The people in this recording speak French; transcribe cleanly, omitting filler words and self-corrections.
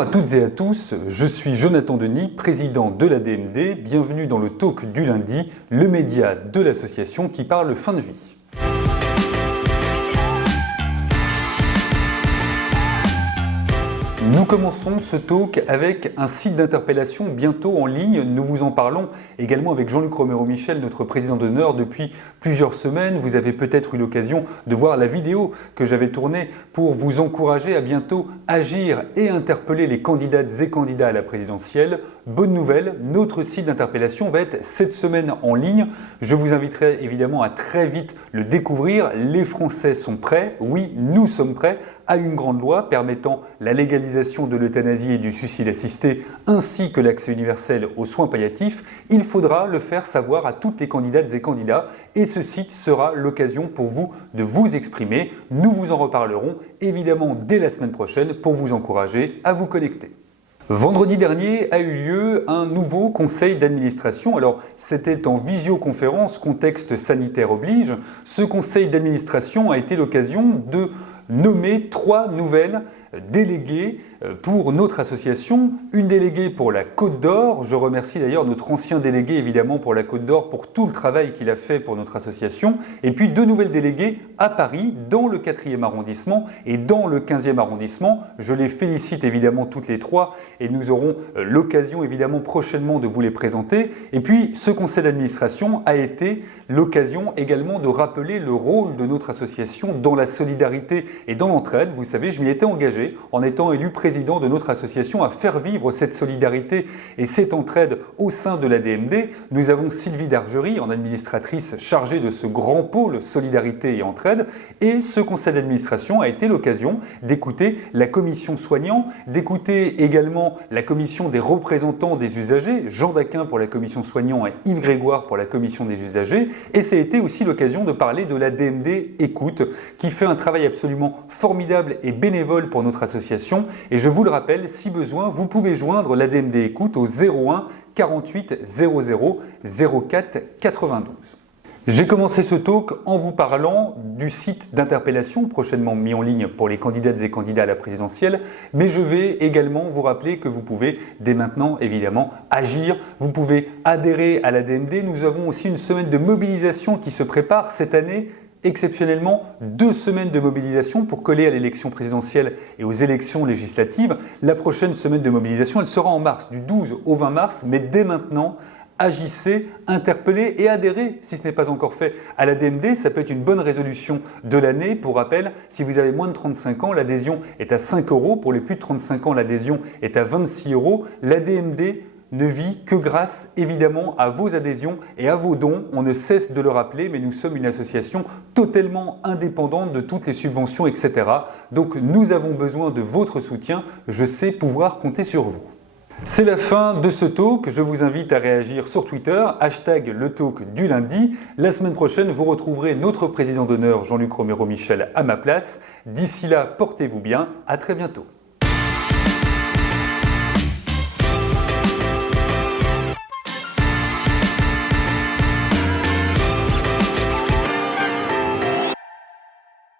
Bonjour à toutes et à tous, je suis Jonathan Denis, président de l'ADMD. Bienvenue dans le Talk du lundi, le média de l'association qui parle fin de vie. Nous commençons ce talk avec un site d'interpellation bientôt en ligne. Nous vous en parlons également avec Jean-Luc Romero-Michel, notre président d'honneur, depuis plusieurs semaines. Vous avez peut-être eu l'occasion de voir la vidéo que j'avais tournée pour vous encourager à bientôt agir et interpeller les candidates et candidats à la présidentielle. Bonne nouvelle, notre site d'interpellation va être cette semaine en ligne. Je vous inviterai évidemment à très vite le découvrir. Les Français sont prêts, oui, nous sommes prêts à une grande loi permettant la légalisation de l'euthanasie et du suicide assisté ainsi que l'accès universel aux soins palliatifs. Il faudra le faire savoir à toutes les candidates et candidats et ce site sera l'occasion pour vous de vous exprimer. Nous vous en reparlerons évidemment dès la semaine prochaine pour vous encourager à vous connecter. Vendredi dernier a eu lieu un nouveau conseil d'administration. Alors, c'était en visioconférence, contexte sanitaire oblige. Ce conseil d'administration a été l'occasion de nommer 3 nouvelles déléguées pour notre association. Une déléguée pour la Côte d'Or. Je remercie d'ailleurs notre ancien délégué évidemment pour la Côte d'Or pour tout le travail qu'il a fait pour notre association. Et puis 2 nouvelles déléguées à Paris, dans le 4e arrondissement et dans le 15e arrondissement. Je les félicite évidemment toutes les 3 et nous aurons l'occasion évidemment prochainement de vous les présenter. Et puis ce conseil d'administration a été l'occasion également de rappeler le rôle de notre association dans la solidarité et dans l'entraide. Vous savez, je m'y étais engagé en étant élu président de notre association à faire vivre cette solidarité et cette entraide au sein de l'ADMD. Nous avons Sylvie Dargerie en administratrice chargée de ce grand pôle solidarité et entraide et ce conseil d'administration a été l'occasion d'écouter la commission soignant, d'écouter également la commission des représentants des usagers, Jean Daquin pour la commission soignant et Yves Grégoire pour la commission des usagers et ça a été aussi l'occasion de parler de l'ADMD Écoute qui fait un travail absolument formidable et bénévole pour notre association. Et je vous le rappelle, si besoin, vous pouvez joindre l'ADMD Écoute au 01 48 00 04 92. J'ai commencé ce talk en vous parlant du site d'interpellation prochainement mis en ligne pour les candidates et candidats à la présidentielle, mais je vais également vous rappeler que vous pouvez dès maintenant évidemment agir, vous pouvez adhérer à l'ADMD. Nous avons aussi une semaine de mobilisation qui se prépare cette année. Exceptionnellement, 2 semaines de mobilisation pour coller à l'élection présidentielle et aux élections législatives. La prochaine semaine de mobilisation, elle sera en mars, du 12 au 20 mars, mais dès maintenant, agissez, interpellez et adhérez si ce n'est pas encore fait à l'ADMD. Ça peut être une bonne résolution de l'année. Pour rappel, si vous avez moins de 35 ans, l'adhésion est à 5 €. Pour les plus de 35 ans, l'adhésion est à 26 €. L'ADMD ne vit que grâce évidemment à vos adhésions et à vos dons. On ne cesse de le rappeler, mais nous sommes une association totalement indépendante de toutes les subventions, etc. Donc nous avons besoin de votre soutien. Je sais pouvoir compter sur vous. C'est la fin de ce talk. Je vous invite à réagir sur Twitter, #le talk du lundi. La semaine prochaine, vous retrouverez notre président d'honneur Jean-Luc Romero-Michel à ma place. D'ici là, portez-vous bien. À très bientôt.